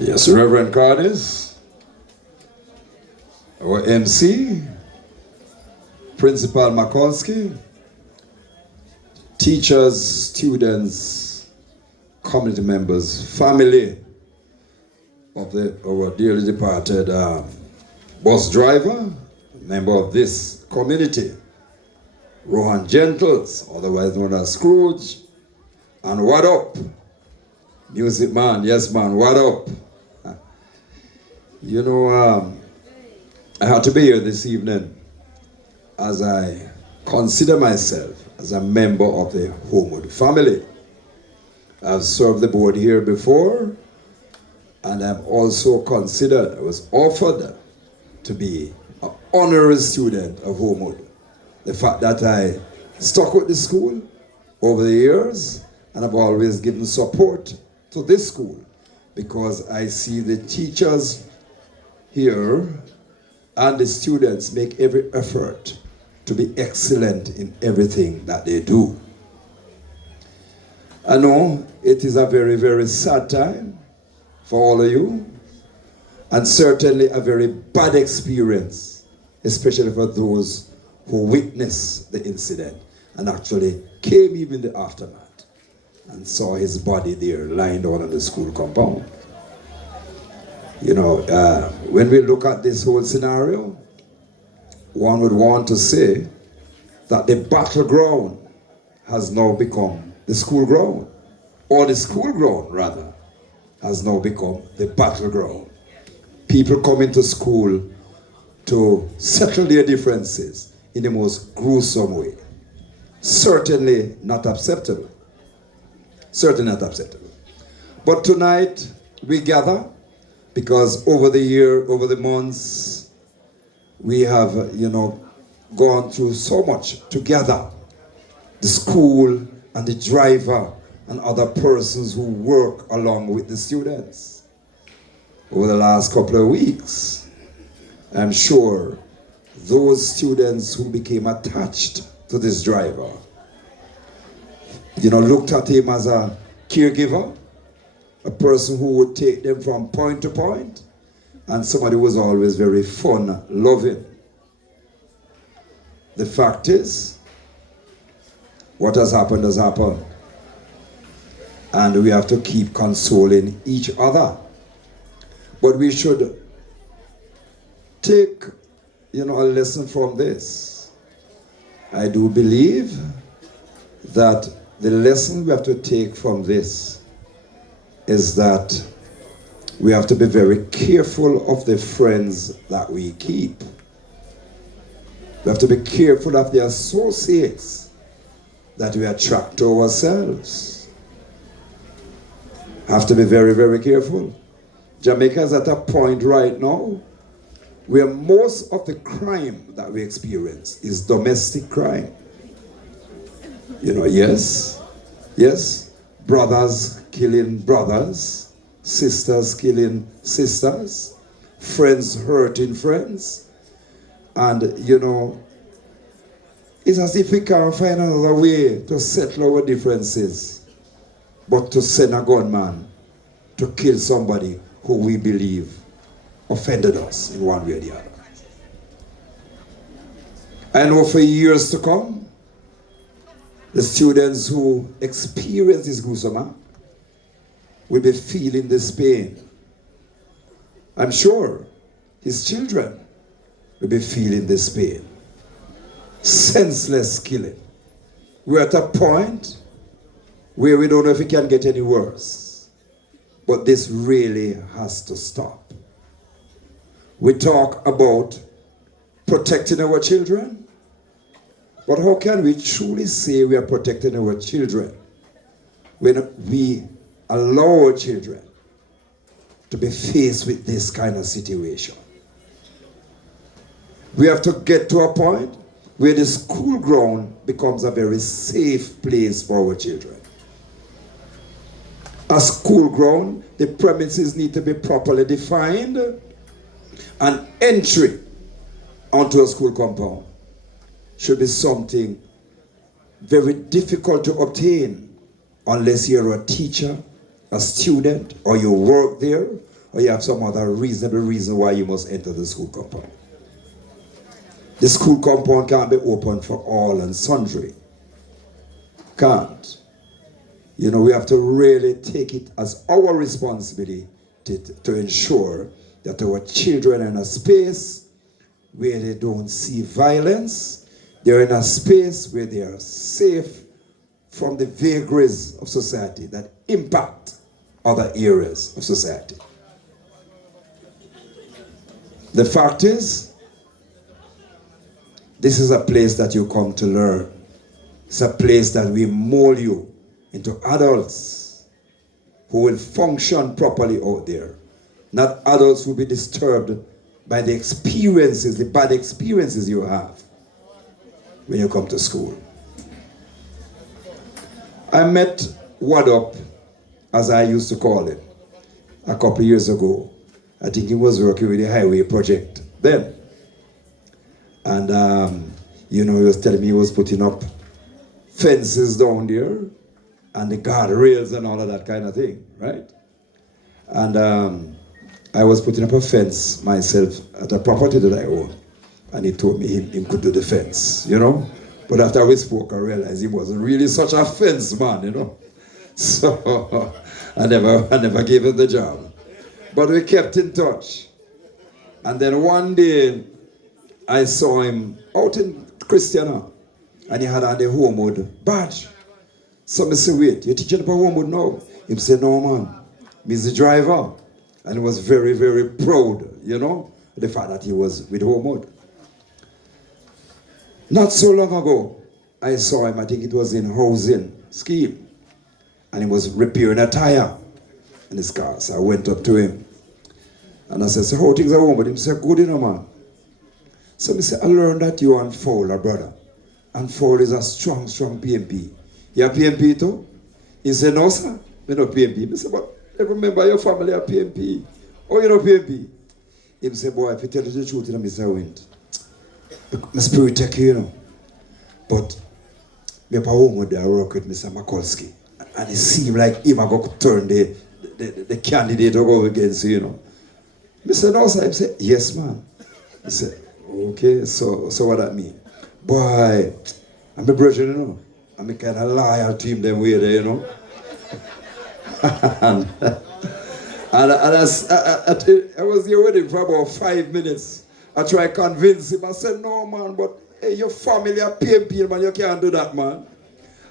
Yes, Reverend Cardis, our MC, Principal Makolsky, teachers, students, community members, family of our dearly departed bus driver, member of this community, Rohan Gentles, otherwise known as Scrooge, and what up? Music man, yes man, what up? You know, I had to be here this evening as I consider myself as a member of the Homewood family. I've served the board here before, and I'm also considered, I was offered to be an honorary student of Homewood. The fact that I stuck with the school over the years, and I've always given support to this school because I see the teachers here and the students make every effort to be excellent in everything that they do. I know it is a very, very sad time for all of you, and certainly a very bad experience, especially for those who witnessed the incident and actually came even in the aftermath and saw his body there lying down on the school compound. You know, when we look at this whole scenario, one would want to say that the battleground has now become the school ground, or the school ground, rather, has now become the battleground. People come into school to settle their differences in the most gruesome way. Certainly not acceptable. Certainly not acceptable. But tonight we gather because over the months, we have, gone through so much together. The school and the driver and other persons who work along with the students. Over the last couple of weeks, I'm sure those students who became attached to this driver, looked at him as a caregiver, a person who would take them from point to point, and somebody who was always very fun, loving. The fact is, what has happened has happened. And we have to keep consoling each other. But we should take, a lesson from this. I do believe that the lesson we have to take from this is that we have to be very careful of the friends that we keep. We have to be careful of the associates that we attract to ourselves. Have to be very, very careful. Jamaica is at a point right now where most of the crime that we experience is domestic crime. Yes, brothers killing brothers, sisters killing sisters, friends hurting friends. And, it's as if we can't find another way to settle our differences but to send a gunman to kill somebody who we believe offended us in one way or the other. I know for years to come, the students who experience this gruesome will be feeling this pain. I'm sure his children will be feeling this pain. Senseless killing. We're at a point where we don't know if it can get any worse. But this really has to stop. We talk about protecting our children, but how can we truly say we are protecting our children when we allow our children to be faced with this kind of situation? We have to get to a point where the school ground becomes a very safe place for our children. A school ground, the premises need to be properly defined, and entry onto a school compound should be something very difficult to obtain unless you're a teacher, a student, or you work there, or you have some other reasonable reason why you must enter the school compound. The school compound can't be open for all and sundry. Can't. You know, we have to really take it as our responsibility to ensure that our children are in a space where they don't see violence. They're in a space where they are safe from the vagaries of society that impact other areas of society. The fact is, this is a place that you come to learn. It's a place that we mold you into adults who will function properly out there. Not adults who will be disturbed by the experiences, the bad experiences you have when you come to school. I met Waddup, as I used to call it, a couple of years ago. I think he was working with the highway project then. And, you know, he was telling me he was putting up fences down there and the guardrails and all of that kind of thing, right? And I was putting up a fence myself at a property that I own. And he told me he could do the fence, you know? But after we spoke, I realized he wasn't really such a fence man, you know? So I never gave him the job. But we kept in touch. And then one day, I saw him out in Christiana, and he had on the Homewood badge. So I said, wait, you're teaching about Homewood now? He said, no, man, he's the driver. And he was very, very proud, you know, the fact that he was with Homewood. Not so long ago, I saw him, I think it was in housing scheme, and he was repairing a tire in his car. So I went up to him, and I said, so how things are Homewood? He said, good, you know, man. So I said, I learned that you and Fowler, brother. And Fowler is a strong, strong PMP. You are PMP too? He said, no, sir, we're not PMP. I said, but I remember your family are PMP. Oh, you're not PMP? He said, boy, if you tell you the truth, Mr. Wint, my spirit take you, you know. But me up home with I work with Mr. Mikulski. And it seemed like him I go turn the candidate to go against you, you know. I said, no, sir. He said, yes, man. He said, okay, so what that mean? Boy, I'm a brother, you know. I'm a kind of loyal to him them way there, you know. and I was there with him for about 5 minutes. I tried to convince him. I said, no, man, but hey, your family are PMP, man. You can't do that, man.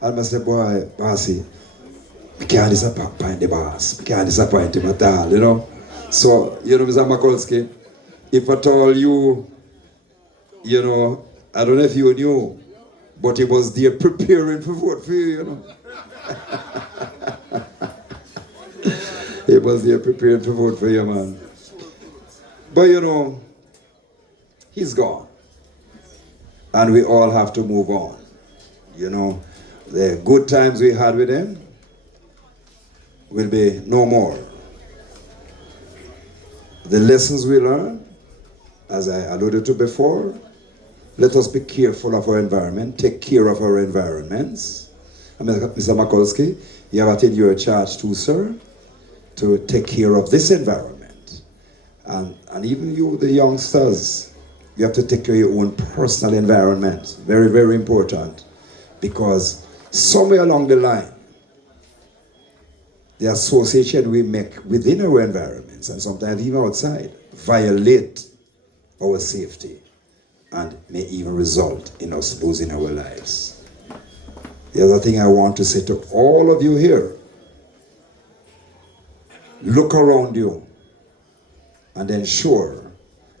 And I said, boy, bossy, I can't disappoint the boss. I can't disappoint him at all, you know. So, you know, Mr. Mikulski, if at all you know, I don't know if you knew, but he was there preparing for vote for you, you know. He was there preparing for vote for you, man. But, you know, he's gone. And we all have to move on. You know, the good times we had with him will be no more. The lessons we learned, as I alluded to before, let us be careful of our environment, take care of our environments. And Mr. Mikulski, you have attained your charge too, sir, to take care of this environment. And even you, the youngsters, you have to take care of your own personal environment. Very, very important. Because somewhere along the line, the association we make within our environments, and sometimes even outside, violate our safety and may even result in us losing our lives. The other thing I want to say to all of you here, look around you and ensure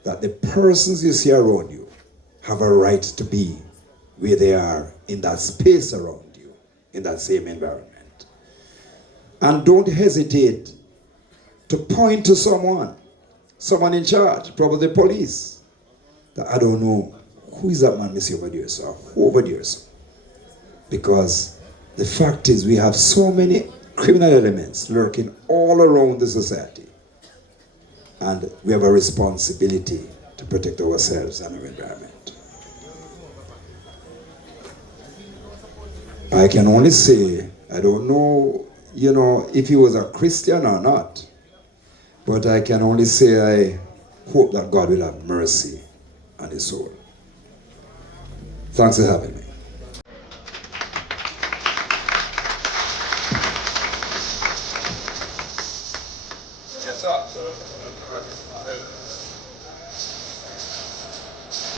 that the persons you see around you have a right to be where they are in that space around you, in that same environment. And don't hesitate to point to someone in charge, probably the police, that I don't know, who is that man, Mr. over there, sir? Who over there, sir? Because the fact is we have so many criminal elements lurking all around the society. And we have a responsibility to protect ourselves and our environment. I can only say, I don't know, you know, if he was a Christian or not, but But I can only say I hope that God will have mercy on his soul. Thanks for having me. Yes, sir.